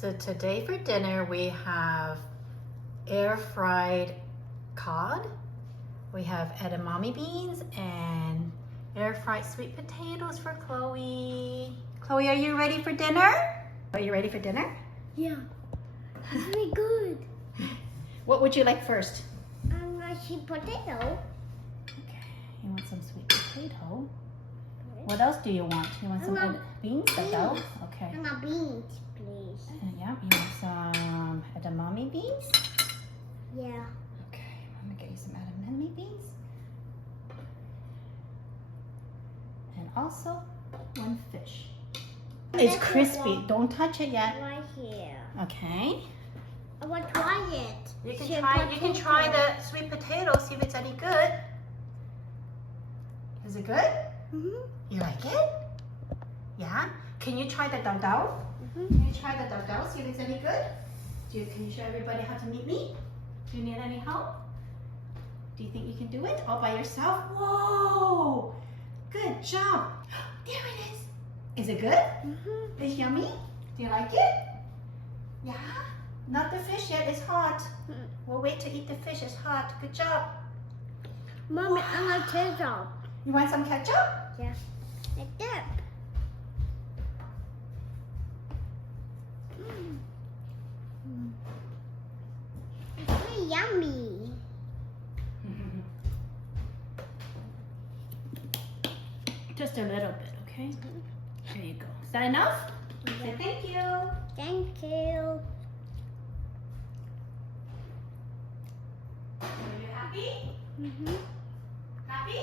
So today for dinner we have air fried cod, we have edamame beans, and air fried sweet potatoes for Chloe. Chloe, are you ready for dinner? Are you ready for dinner? Yeah. Very good. What would you like first? Sweet potato. Okay, you want some sweet potato. What else do you want? You want some beans? Beans. Okay. I want beans, please. Yeah, you want some edamame beans? Yeah. Okay, I'm gonna get you some edamame beans. And also one fish. It's crispy. Don't touch it yet. Right here. Okay. I want to try it. You can try the sweet potato, see if it's any good. Is it good? Mhm. You like it? Yeah? Can you try the dao? Mhm. Can you try the dao, see if it's any good? Can you show everybody how to make meat? Do you need any help? Do you think you can do it all by yourself? Whoa! Good job. There it is. Is it good? Mhm. It's yummy? Do you like it? Yeah? Not the fish yet, it's hot. We'll wait to eat the fish, it's hot. Good job. Mommy, I want ketchup. You want some ketchup? Yeah. Like that. It's very yummy. Just a little bit, okay? There you go. Is that enough? Say thank you. Thank you. Are you happy? Mhm. Happy?